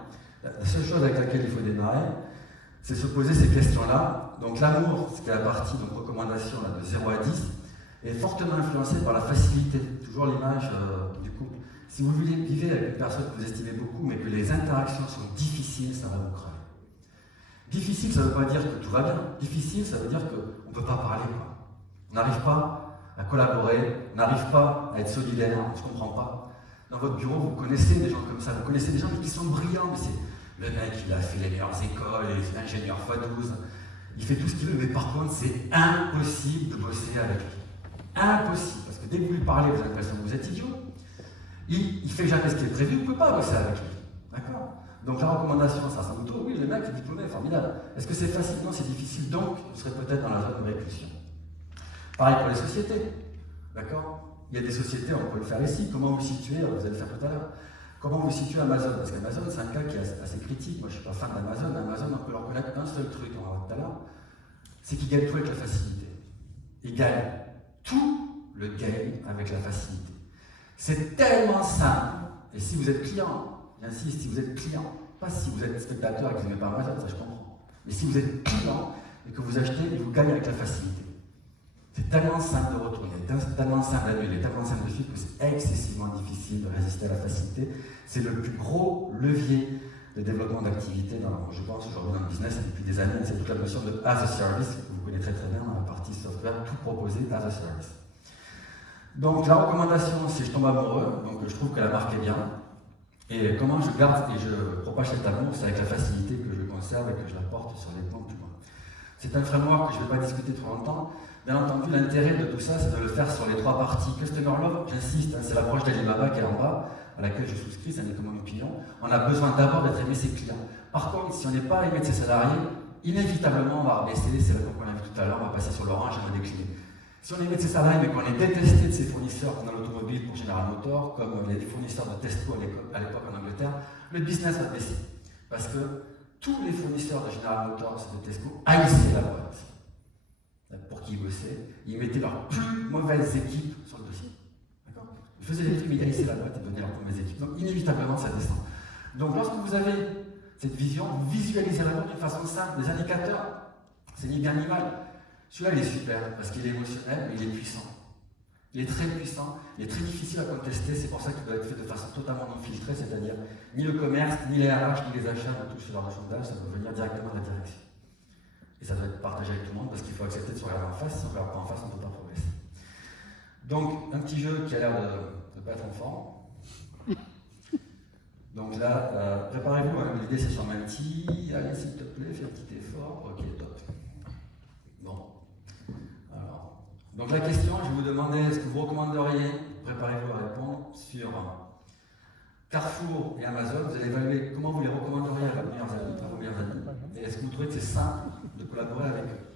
La seule chose avec laquelle il faut démarrer, c'est se poser ces questions-là. Donc l'amour, ce qui est la partie donc, recommandation là, de 0 à 10, est fortement influencé par la facilité. Toujours l'image du couple. Si vous vivez avec une personne que vous estimez beaucoup, mais que les interactions sont difficiles, ça va vous crever. Difficile, ça ne veut pas dire que tout va bien. Difficile, ça veut dire qu'on ne peut pas parler. Quoi. On n'arrive pas à collaborer, on n'arrive pas à être solidaire, on ne se comprend pas. Dans votre bureau, vous connaissez des gens comme ça, vous connaissez des gens qui sont brillants, mais c'est le mec, il a fait les meilleures écoles, il est ingénieur x12, il fait tout ce qu'il veut, mais par contre, c'est impossible de bosser avec lui. Impossible, parce que dès que vous lui parlez, vous avez l'impression que vous êtes idiot. Il ne fait jamais ce qui est prévu, vous ne pouvez pas bosser avec lui. D'accord? Donc la recommandation, ça ressemble autour, oui, le mec est diplômé, formidable. Est-ce que c'est facile? Non, c'est difficile, donc vous serez peut-être dans la zone de répulsion. Pareil pour les sociétés. D'accord? Il y a des sociétés, on peut le faire ici. Comment vous situez? Vous allez le faire tout à l'heure. Comment vous situez Amazon? Parce qu'Amazon, c'est un cas qui est assez critique. Moi, je ne suis pas fan d'Amazon. Amazon, on peut leur connaître un seul truc, on va voir tout à l'heure, c'est qu'ils gagnent tout avec la facilité. Ils gagnent tout le game avec la facilité. C'est tellement simple. Et si vous êtes client, j'insiste, si vous êtes client, pas si vous êtes spectateur et que vous n'aimez pas Amazon, ça je comprends. Mais si vous êtes client et que vous achetez, et vous gagnez avec la facilité. C'est tellement simple de retourner, tellement simple d'annuler, tellement simple de suivre que c'est excessivement difficile de résister à la facilité. C'est le plus gros levier de développement d'activité, je pense, aujourd'hui dans le business, depuis des années. C'est toute la notion de as a service, que vous connaissez très bien dans la partie software, tout proposer as a service. Donc la recommandation, c'est je tombe amoureux, donc je trouve que la marque est bien. Et comment je garde et je propage cet amour, c'est avec la facilité que je conserve et que je la porte sur les plans plus loin. C'est un framework que je ne vais pas discuter trop longtemps. Bien entendu, l'intérêt de tout ça, c'est de le faire sur les 3 parties. Customer Love, j'insiste, c'est l'approche d'Alibaba qui est en bas, à laquelle je souscris, ça n'est que mon opinion. On a besoin d'abord d'être aimé ses clients. Par contre, si on n'est pas aimé de ses salariés, inévitablement, on va baisser, c'est là qu'on a vu tout à l'heure, on va passer sur l'orange et on va décliner. Si on est de ses salariés, mais qu'on est détesté de ses fournisseurs dans l'automobile pour General Motors, comme les fournisseurs de Tesco à l'époque en Angleterre, le business va baisser. Parce que tous les fournisseurs de General Motors et de Tesco haïssaient la boîte. Pour qui ils bossaient, ils mettaient leurs plus mauvaises équipes sur le dossier. D'accord ? Ils faisaient des trucs, mais ils haïssaient la boîte et donnaient leurs plus mauvaises équipes. Donc inévitablement, ça descend. Donc lorsque vous avez cette vision, vous visualisez la boîte d'une façon simple. Les indicateurs, c'est ni bien ni mal. Celui-là, il est super, parce qu'il est émotionnel, mais il est puissant. Il est très puissant, il est très difficile à contester, c'est pour ça qu'il doit être fait de façon totalement non filtrée, c'est-à-dire ni le commerce, ni les RH, ni les achats ne touchent ce genre de sondage, ça doit venir directement de la direction. Et ça doit être partagé avec tout le monde, parce qu'il faut accepter de se regarder en face, si on ne regarde pas en face, on ne peut pas progresser. Donc, un petit jeu qui a l'air de ne pas être enfant. Donc là, préparez-vous, hein, l'idée c'est sur Menti, allez s'il te plaît, fais un petit effort, ok, top. Bon. Alors, donc la question, je vais vous demander, est-ce que vous recommanderiez, préparez-vous à répondre, sur Carrefour et Amazon, vous allez évaluer comment vous les recommanderiez à vos meilleurs amis, et est-ce que vous trouvez que c'est simple de collaborer avec eux?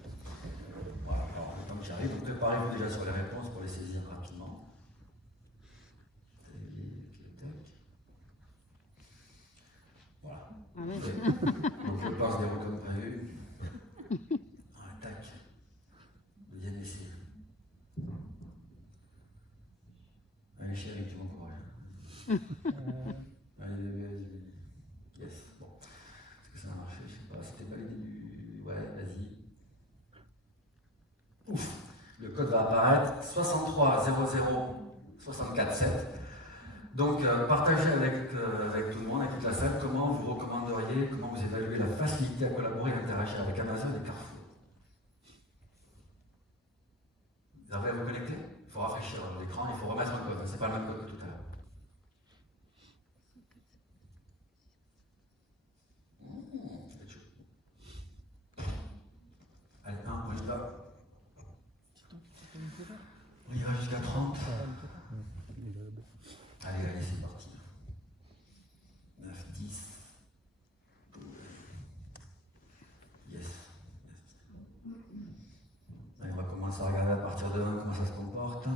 Voilà, alors en temps que j'arrive, donc préparez-vous déjà sur les réponses pour les saisir rapidement. Voilà. Donc je passe des mots comme prévu. Ah, tac. Deuxième essai. Allez chérie, tu m'encourages. Allez, yes. Bon. Est-ce que ça a marché? Je sais pas, c'était pas les débuts. Ouais, vas-y. Ouf. Le code va apparaître 63 00 64 7. Donc, partagez avec tout le monde, avec toute la salle, comment vous recommanderiez, comment vous évaluez la facilité à collaborer et à interagir avec Amazon et Carrefour. Vous arrivez à vous connecter? Il faut rafraîchir l'écran, il faut remettre un code, c'est pas le même code que tout à l'heure. C'est chaud. Allez, on y va. On y va jusqu'à 30. Allez, c'est parti. 9, 10. Yes. Allez, on va commencer à regarder à partir de 1 comment ça se comporte.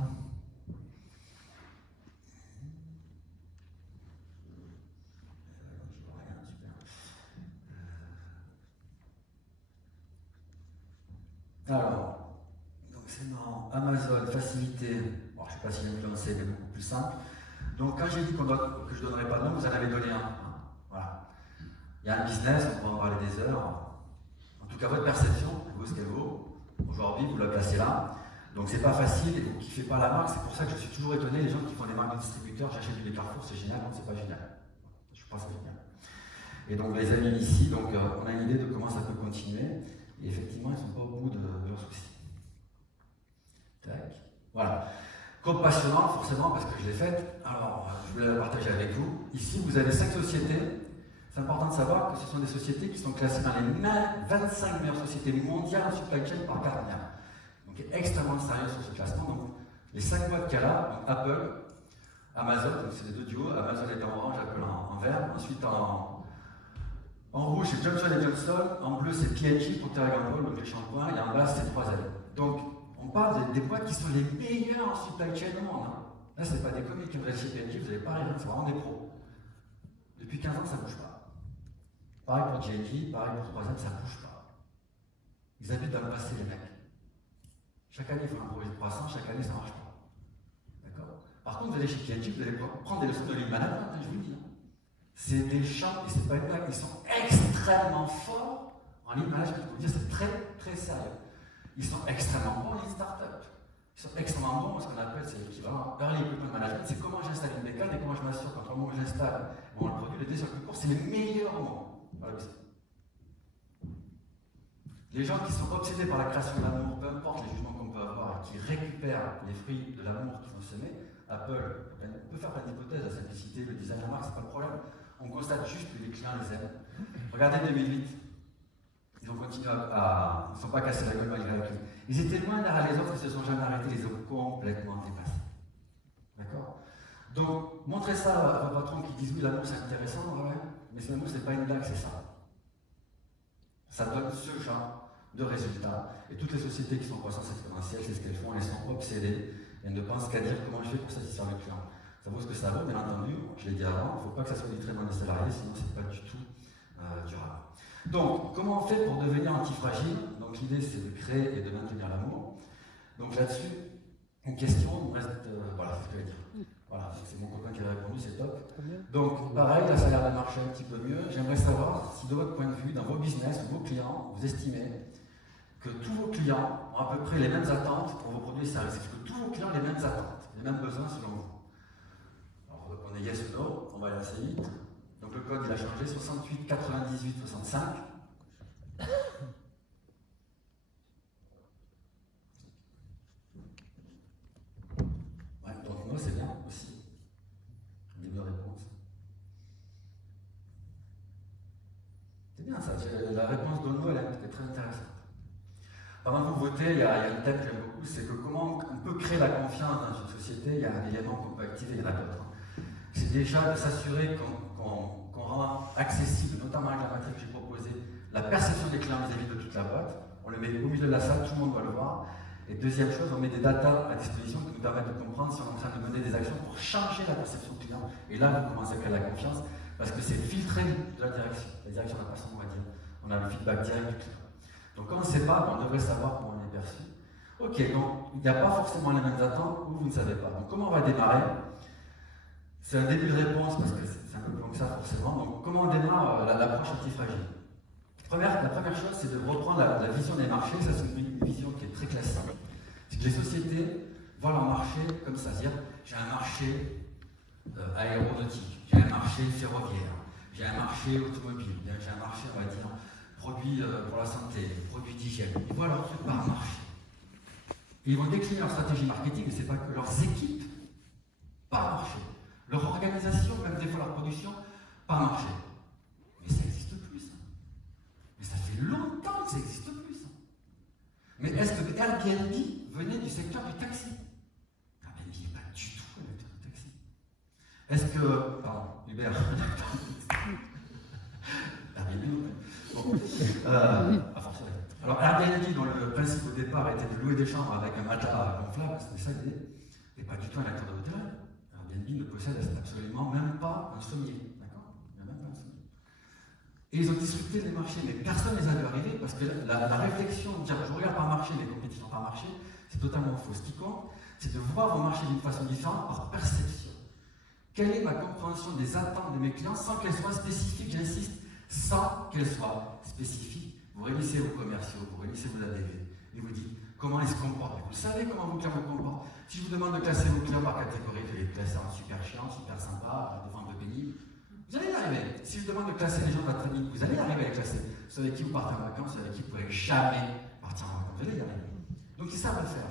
Alors, donc c'est marrant. Amazon, facilité. Bon, je ne sais pas si l'influencé, mais beaucoup plus simple. Donc, quand j'ai dit que je ne donnerais pas de nom, vous en avez donné un. Voilà. Il y a un business, on peut en parler des heures. En tout cas, votre perception, elle vaut ce qu'elle vaut. Aujourd'hui, vous la placez là. Donc, c'est pas facile et vous ne kiffez pas la marque. C'est pour ça que je suis toujours étonné, les gens qui font des marques de distributeurs, j'achète du Carrefour, c'est génial. Non, c'est pas génial. Je pense que c'est génial. Et donc, les amis ici, donc, on a une idée de comment ça peut continuer. Et effectivement, ils ne sont pas au bout de leurs soucis. Tac. Voilà. Courbe passionnante, forcément, parce que je l'ai faite. Alors, je voulais la partager avec vous. Ici, vous avez 5 sociétés. C'est important de savoir que ce sont des sociétés qui sont classées dans les 25 meilleures sociétés mondiales en supply chain par Gartner. Donc, extrêmement sérieux sur ce classement. Donc, les 5 boîtes qu'il y a là, donc Apple, Amazon, donc c'est les deux duos. Amazon est en orange, Apple en vert. Ensuite, en rouge, c'est Johnson & Johnson. En bleu, c'est P&G, Procter & Gamble, donc les shampoings. Et en bas, c'est 3M. Donc, on parle des boîtes qui sont les meilleures en supply chain au monde. Hein. Là, ce n'est pas des comiques qui vous restent chez P&G, vous n'avez pas rien, c'est vraiment des pros. Depuis 15 ans, ça ne bouge pas. Pareil pour J&J, pareil pour 3M, ça ne bouge pas. Ils habitent dans le passé, les mecs. Chaque année, ils font un projet de croissance, chaque année, ça ne marche pas. D'accord? Par contre, vous allez chez P&G, vous allez prendre des leçons de lean management, je vous le dis. Hein. C'est des champs, et c'est pas une blague, ils sont extrêmement forts en lean management. Je peux vous dire, c'est très, très sérieux. Ils sont extrêmement bons en lean startup. Ils sont extrêmement bons en ce qu'on appelle, c'est l'équivalent early equipment management, c'est comment j'installe une bécane et comment je m'assure qu'entre le moment où j'installe et le produit, le délai sur le plus court, c'est les meilleurs au monde. Voilà. Les gens qui sont obsédés par la création de l'amour, peu importe les jugements qu'on peut avoir, et qui récupèrent les fruits de l'amour qu'ils ont semé, Apple peut faire plein d'hypothèses, la simplicité, le design, la marque, c'est pas le problème. On constate juste que les clients les aiment. Regardez 2008. Ils ont continué ils ne sont pas cassés la gueule malgré la crise. Ils étaient loin l'un à les autres, ils ne se sont jamais arrêtés, ils les ont complètement dépassés. D'accord? Donc, montrez ça à vos patrons qui disent oui, l'amour c'est intéressant, ouais, mais l'amour c'est pas une blague, c'est ça. Ça donne ce genre de résultats. Et toutes les sociétés qui sont en croissance exponentielle, c'est ce qu'elles font, elles sont obsédées et ne pensent qu'à dire comment je fais pour satisfaire le client. Ça vaut ce que ça vaut, bien entendu, je l'ai dit avant, il ne faut pas que ça soit du traitement des salariés, sinon ce n'est pas du tout durable. Donc, comment on fait pour devenir antifragile? Donc l'idée c'est de créer et de maintenir l'amour. Donc là-dessus, une question, il me reste, voilà, c'est ce que je vais dire. Voilà, c'est mon copain qui a répondu, c'est top. Donc pareil, là ça a l'air de marcher un petit peu mieux. J'aimerais savoir si de votre point de vue, dans vos business, vos clients, vous estimez que tous vos clients ont à peu près les mêmes attentes pour vos produits et services. Est-ce que tous vos clients ont les mêmes attentes, les mêmes besoins selon vous? Alors on est yes ou no, on va aller assez vite. Donc le code il a changé, 68, 98, 65. Ouais, donc no c'est bien aussi. Début de réponse. C'est bien ça, la réponse de no elle est très intéressante. Pendant que vous votez, il y a une thème que j'aime beaucoup, c'est que comment on peut créer la confiance dans une société, il y a un élément qu'on peut activer, il y en a d'autres. C'est déjà de s'assurer qu'on rend accessible, notamment avec la matrice que j'ai proposée, la perception des clients vis-à-vis de toute la boîte. On le met au milieu de la salle, tout le monde doit le voir. Et deuxième chose, on met des datas à disposition qui nous permettent de comprendre si on est en train de mener des actions pour changer la perception client. Et là, vous commencez à créer la confiance, parce que c'est filtré de la direction. La direction n'a pas son mot à dire. On a le feedback direct du client. Donc quand on ne sait pas, on devrait savoir comment on est perçu. Ok, donc il n'y a pas forcément les mêmes attentes ou vous ne savez pas. Donc comment on va démarrer? C'est un début de réponse parce que c'est un peu plus long que ça forcément. Donc comment on démarre l'approche antifragile? La première chose, c'est de reprendre la vision des marchés. Ça, c'est une vision qui est très classique. C'est que les sociétés voient leur marché comme ça. C'est-à-dire, j'ai un marché aéronautique, j'ai un marché ferroviaire, j'ai un marché automobile, j'ai un marché, on va dire, produits pour la santé, produits d'hygiène. Ils voient leur truc par marché. Et ils vont décliner leur stratégie marketing, mais ce n'est pas que leurs équipes par marché. Leur organisation, même des fois leur production, par marché. Mais ça n'existe plus, ça. Mais ça fait longtemps que ça n'existe plus, ça. Mais est-ce que Airbnb venait du secteur du taxi? Airbnb n'est pas du tout le secteur du taxi. Est-ce que... Pardon, Uber. Airbnb non plus. Bon, alors Airbnb, dont le principe au départ était de louer des chambres avec un matelas gonflable, c'était ça l'idée, n'est pas du tout un acteur de hôtel. Airbnb ne possède absolument même pas un sommier. D'accord? Il n'y a même pas un sommier. Et ils ont disrupté les marchés, mais personne ne les a vu arriver parce que la réflexion de dire je regarde par marché, les compétitions par marché, c'est totalement faux. Ce qui compte, c'est de voir vos marchés d'une façon différente par perception. Quelle est ma compréhension des attentes de mes clients sans qu'elles soient spécifiques, j'insiste, sans qu'elles soient spécifiques? Vous réunissez vos commerciaux, vous réunissez vos ADV, et vous dites comment ils se comportent. Vous savez comment vos clients se comportent. Si je vous demande de classer vos clients par catégorie, de les classer en super chiant, super sympa, de vente de pénible, vous allez y arriver. Si je vous demande de classer les gens de votre famille, vous allez y arriver à les classer. Ceux avec qui vous partez en vacances, ceux avec qui vous ne pourrez jamais partir en vacances, vous allez y arriver. Donc c'est ça, on va le faire.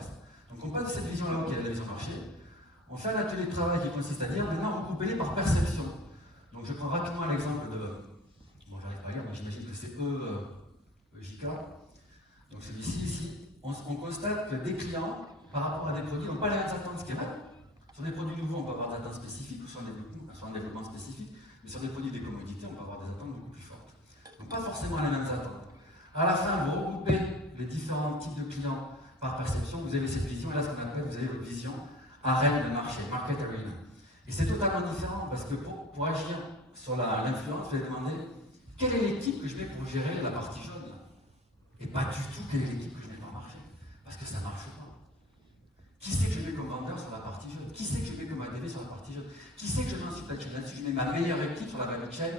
Donc on passe de cette vision-là, qui est la vision marché. On fait un atelier de travail qui consiste à dire maintenant recoupez-les par perception. Donc je prends rapidement l'exemple de. Bon, j'arrive pas à lire, mais j'imagine que c'est EJK. Donc celui-ci, ici, on constate que des clients, par rapport à des produits, n'ont pas les mêmes attentes, ce qui est vrai. Sur des produits nouveaux, on peut avoir des attentes spécifiques, ou sur un développement spécifique, mais sur des produits des commodités, on peut avoir des attentes beaucoup plus fortes. Donc pas forcément les mêmes attentes. À la fin, vous regroupez les différents types de clients par perception, vous avez cette vision, et là, ce qu'on appelle, vous avez votre vision arène de marché, market arena. Et c'est totalement différent, parce que pour agir sur l'influence, vous allez demander quelle est l'équipe que je mets pour gérer la partie jaune, et pas du tout quelle est l'équipe que je mets par marché, parce que ça ne marche pas. Qui c'est que je mets comme vendeur sur la partie jaune? Qui c'est que je mets comme ADV sur la partie jaune? Qui c'est que je mets en supply chain là-dessus? Je mets ma meilleure équipe sur la value chain,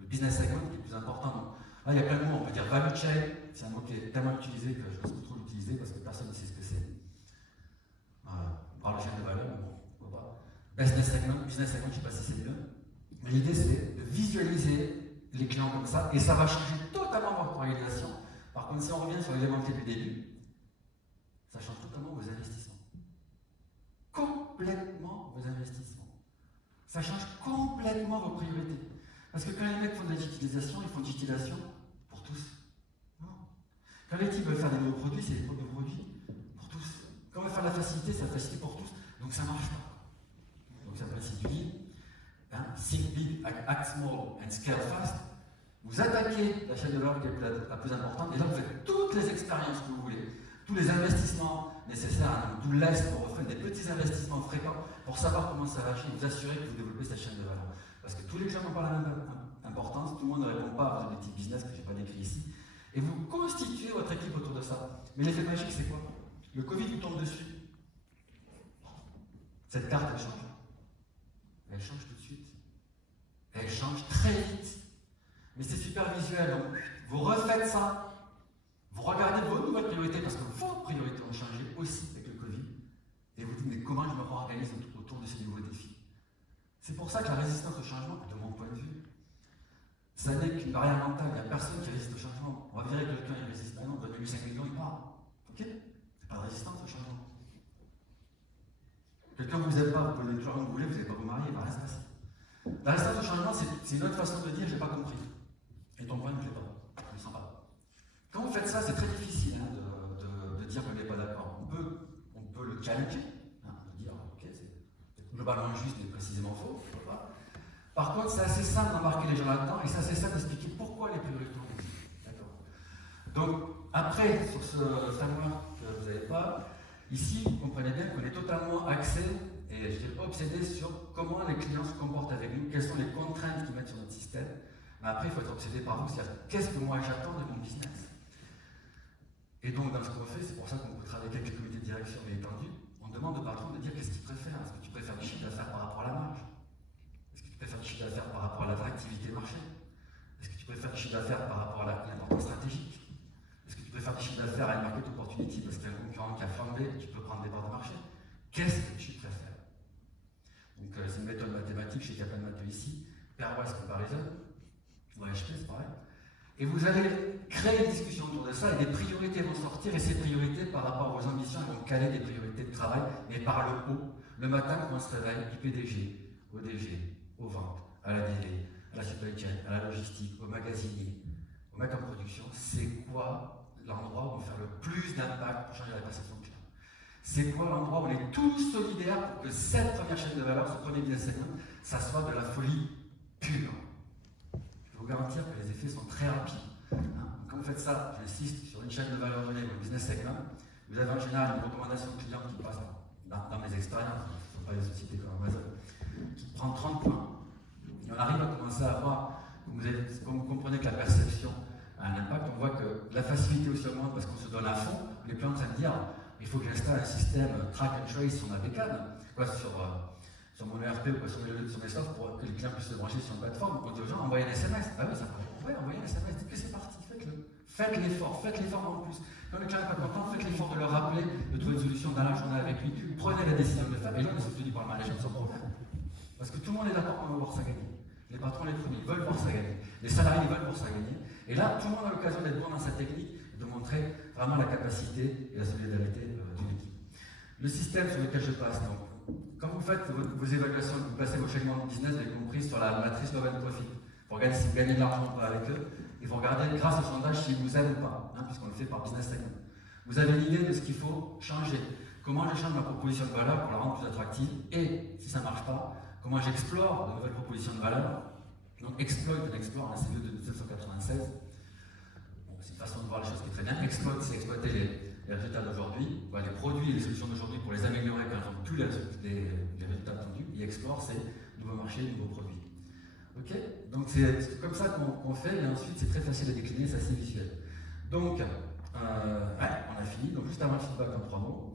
le business segment qui est le plus important. Donc, là, il y a plein de mots, on peut dire value chain, c'est un mot qui est tellement utilisé que je n'ose plus trop l'utiliser parce que personne ne sait ce que c'est. On parle de chaîne de valeur, mais bon, pourquoi pas. Business segment, je ne sais pas si c'est mieux. Mais l'idée, c'est de visualiser les clients comme ça, et ça va changer totalement votre organisation. Par contre, si on revient sur l'élément clé du début, ça change totalement vos investissements. Complètement vos investissements. Ça change complètement vos priorités. Parce que quand les mecs font de la digitalisation, ils font de digitalisation pour tous. Non. Quand les types veulent faire des nouveaux produits, c'est des nouveaux produits pour tous. Quand on veut faire de la facilité, c'est la facilité pour tous. Donc ça ne marche pas. Donc ça principe du lean. Think big, act small and scale fast. Vous attaquez la chaîne de valeur qui est la plus importante, et là vous faites toutes les expériences que vous voulez, tous les investissements nécessaires, d'où l'Est, pour refaire des petits investissements fréquents pour savoir comment ça agit et vous assurer que vous développez cette chaîne de valeur. Parce que tous les clients n'ont pas la même importance, tout le monde ne répond pas à vos objectifs business que je n'ai pas décrit ici, et vous constituez votre équipe autour de ça. Mais l'effet magique, c'est quoi? Le Covid vous tombe dessus. Cette carte, elle change. Elle change tout de suite. Elle change très vite. Mais c'est super visuel. Donc, vous refaites ça. Vous regardez vos nouvelles priorités, parce que vos priorités ont changé aussi avec le Covid. Et vous dites, mais comment je me réorganise autour de ces nouveaux défis? C'est pour ça que la résistance au changement, de mon point de vue, ça n'est qu'une barrière mentale. Il n'y a personne qui résiste au changement. On va virer quelqu'un, il résiste. Ah non, donnez-lui 5 millions, il part. Ok? Il n'y a pas de résistance au changement. Quelqu'un ne vous aime pas, vous pouvez toujours vous voulez, vous n'allez pas vous marier, il va rien se passer. La résistance au changement, c'est une autre façon de dire j'ai pas compris. Et ton point ne me plaît pas. Je ne le sens pas. Quand vous faites ça, c'est très difficile de dire qu'on n'est pas d'accord. On peut le challenger, on peut dire ok, c'est globalement juste mais précisément faux. Par contre, c'est assez simple d'embarquer les gens là-dedans et c'est assez simple d'expliquer pourquoi les priorités ont bougé. D'accord. Donc, après, sur ce framework que vous n'avez pas, ici, vous comprenez bien qu'on est totalement axé et je dirais obsédé sur comment les clients se comportent avec nous, quelles sont les contraintes qu'ils mettent sur notre système. Mais après, il faut être obsédé par vous, c'est-à-dire qu'est-ce que moi j'attends de mon business. Et donc, dans ce qu'on fait, c'est pour ça qu'on peut travailler avec les comités de direction et étendus, on demande au patron de dire qu'est-ce qu'il préfère. Est-ce que tu préfères du chiffre d'affaires par rapport à la marge? Est-ce que tu préfères du chiffre d'affaires par rapport à l'attractivité marché? Est-ce que tu préfères du chiffre d'affaires par rapport à l'importance stratégique? Est-ce que tu préfères du chiffre d'affaires à une market opportunity parce qu'il y a un concurrent qui a flambé et tu peux prendre des parts de marché? Qu'est-ce que tu préfères? Donc, c'est une méthode mathématique, je sais qu'il y a plein de maths ici. Pairwise comparison, ou HP, c'est pareil. Et vous allez créer une discussion autour de ça et des priorités vont sortir et ces priorités par rapport à vos ambitions elles vont caler des priorités de travail mais par le haut. Le matin quand on se réveille, du PDG, au DG, aux ventes, à la DD, à la supply chain, à la logistique, au magasinier, au mec en production, c'est quoi l'endroit où on va faire le plus d'impact pour changer la perception client? C'est quoi l'endroit où on est tous solidaires pour que cette première chaîne de valeur, ce premier business segment, ça soit de la folie pure? Je peux vous garantir que les effets sont très rapides. Quand vous faites ça, j'insiste, sur une chaîne de valeur donnée ou un business segment, vous avez en général une recommandation client qui passe dans mes expériences, ce ne sont pas des sociétés comme Amazon, qui prend 30 points. Et on arrive à commencer à voir, quand vous comprenez que la perception a un impact, on voit que la facilité aussi augmente parce qu'on se donne à fond. On n'est plus en train de dire il faut que j'installe un système track and trace sur ma bécane, sur mon ERP ou sur mes softs pour que les clients puissent se brancher sur une plateforme. On dit aux gens envoyez un SMS. Ah oui, ça peut. Ouais, envoyez un SMS. Dites que c'est parti, faites-le. Faites l'effort en plus. Quand le client n'est pas content, faites l'effort de le rappeler, de trouver une solution dans la journée avec lui. Prenez la décision de le faire. Et là, on est soutenu par le manager sans problème. Parce que tout le monde est d'accord qu'on veut voir ça gagner. Les patrons, les premiers, veulent voir ça gagner. Les salariés veulent voir ça gagner. Et là, tout le monde a l'occasion d'être bon dans sa technique et de montrer vraiment la capacité et la solidarité d'une équipe. Le système sur lequel je passe, donc, quand vous faites vos évaluations, vous passez vos changements de business, vous avez compris sur la matrice Love and Profit. Vous regardez si vous gagnez de l'argent ou pas avec eux, et vous regardez grâce au sondage s'ils vous aiment ou pas, puisqu'on le fait par business segment. Vous avez une idée de ce qu'il faut changer. Comment je change ma proposition de valeur pour la rendre plus attractive, et si ça ne marche pas, comment j'explore de nouvelles propositions de valeur. Donc exploit and explore, un CE de 1996. Bon, c'est une façon de voir les choses qui est très bien. Exploit, c'est exploiter les résultats d'aujourd'hui, les produits et les solutions d'aujourd'hui pour les améliorer quand elles n'ont plus les résultats attendus. Et explore, c'est nouveaux marchés, nouveaux produits. Ok? Donc c'est comme ça qu'on fait, et ensuite c'est très facile à décliner, c'est assez visuel. Donc, on a fini. Donc juste avant le feedback en 3 mots,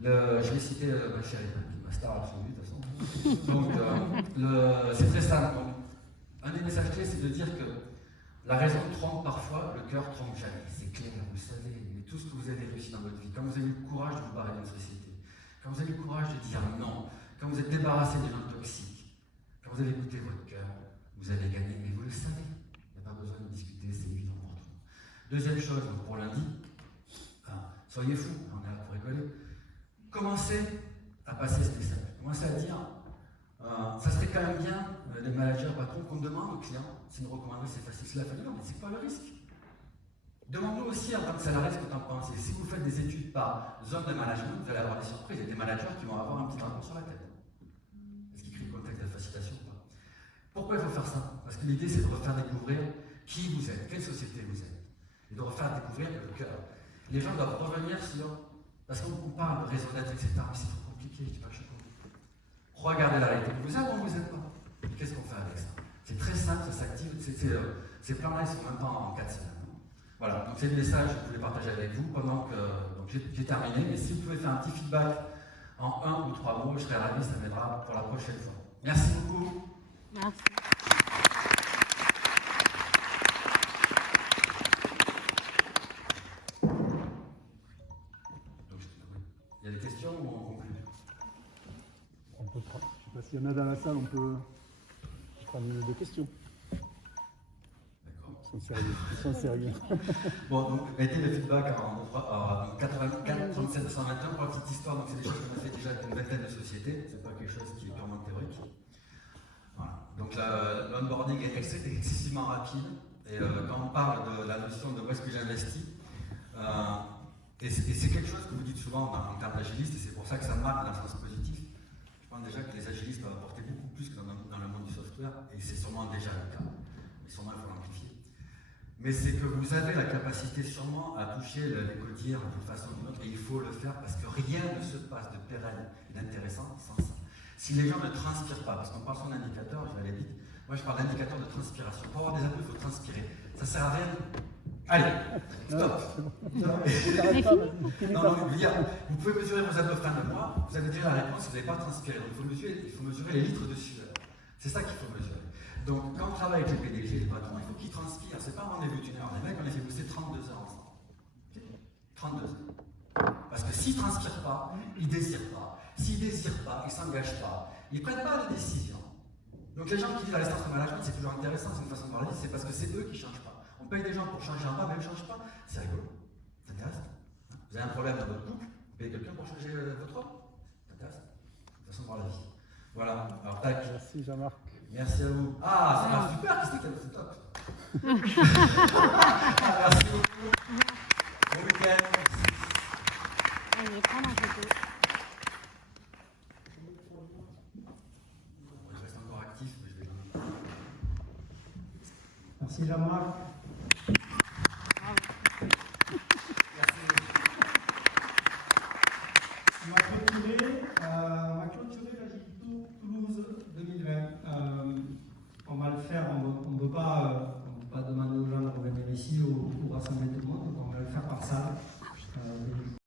je vais citer ma chérie, qui est ma star absolue de toute façon. Donc c'est très simple. Donc, un des messages clés, c'est de dire que la raison trompe parfois, le cœur trompe jamais. C'est clair, vous le savez, mais tout ce que vous avez réussi dans votre vie, quand vous avez eu le courage de vous barrer d'une société, quand vous avez eu le courage de dire non, quand vous êtes débarrassé des gens toxiques, quand vous avez écouté votre cœur, vous avez gagné, mais vous le savez. Il n'y a pas besoin de discuter, c'est évident pour tout le monde. Deuxième chose, donc pour lundi, soyez fous, on est là pour rigoler. Commencez à passer ce message. Commencez à dire, ça serait quand même bien, les managers, patrons, qu'on demande aux clients si nous recommandons, c'est facile, c'est la famille. Non, mais c'est pas le risque. Demande-nous aussi en tant que salarié ce que tu en penses. Et si vous faites des études par zone de management, vous allez avoir des surprises. Il y a des managers qui vont avoir un petit drapeau sur la tête. Est-ce qu'ils crient le contexte de facilitation ou pas? Pourquoi il faut faire ça? Parce que l'idée, c'est de refaire découvrir qui vous êtes, quelle société vous êtes, et de refaire découvrir le cœur. Les gens doivent revenir sur, parce qu'on parle de raison d'être, etc., mais c'est trop compliqué, je dis pas que je suis compliqué. Regardez la réalité, vous êtes ou vous n'êtes pas. Et qu'est-ce qu'on fait avec ça? C'est très simple, ça s'active, ces plans-là, ils sont même pas en 4 semaines. Voilà, donc c'est le message que je voulais partager avec vous pendant que j'ai terminé, mais si vous pouvez faire un petit feedback en 1 ou 3 mots, je serai ravi, ça m'aidera pour la prochaine fois. Merci beaucoup. Merci. Donc, il y a des questions ou on conclut? On peut prendre. Je ne sais pas s'il y en a dans la salle, on peut prendre des questions. D'accord. Ils sont sérieux. Bon, donc mettez le feedback en 84, 37, 221 pour la petite histoire. Donc c'est des choses qu'on a fait déjà avec une vingtaine de sociétés. C'est pas quelque chose qui est purement théorique. Voilà. Donc l'onboarding est excessivement rapide. Et quand on parle de la notion de où est-ce que j'investis, et c'est quelque chose que vous dites souvent en termes d'agilistes, et c'est pour ça que ça marque dans le sens positif. Je pense déjà que les agilistes peuvent apporter beaucoup plus que dans le monde du software, et c'est sûrement déjà le cas. Mais sûrement il faut l'amplifier. Mais c'est que vous avez la capacité sûrement à toucher les codir d'une façon ou d'une autre, et il faut le faire parce que rien ne se passe de pérenne et d'intéressant sans ça. Si les gens ne transpirent pas, parce qu'on parle sur un indicateur, je vais aller vite, moi je parle d'indicateur de transpiration. Pour avoir des abdos, il faut transpirer. Ça sert à rien. Allez, stop. Non, mais je veux dire, vous pouvez mesurer vos abdos fin de mois, vous avez déjà la réponse, vous n'avez pas transpiré. Donc il faut mesurer les litres de sueur. C'est ça qu'il faut mesurer. Donc, quand on travaille avec les PDG, les patrons, il faut qu'ils transpirent. C'est pas un rendez-vous d'une heure. Les mecs, on les fait bosser 32 heures ensemble. Okay. 32 heures. Parce que s'ils ne transpirent pas, ils ne désirent pas. S'ils ne désirent pas, ils ne s'engagent pas. Ils ne prennent pas de décision. Donc, les gens qui disent la restance de management, c'est toujours intéressant, c'est une façon de parler, c'est parce que c'est eux qui ne changent pas. On paye des gens pour changer en bas, mais ils ne changent pas. C'est rigolo. Ça t'intéresse? Vous avez un problème dans votre couple, vous payez quelqu'un pour changer votre homme? Ça t'intéresse? Une façon de voir la vie. Voilà. Alors, tac. Merci Jean-Marc. Merci à vous. Ah, c'est pas super, c'est top. Merci beaucoup. Bon week-end. Allez, prendre un photo. Je reste encore actif, mais je vais. Merci Jean-Marc. Merci. On va continuer.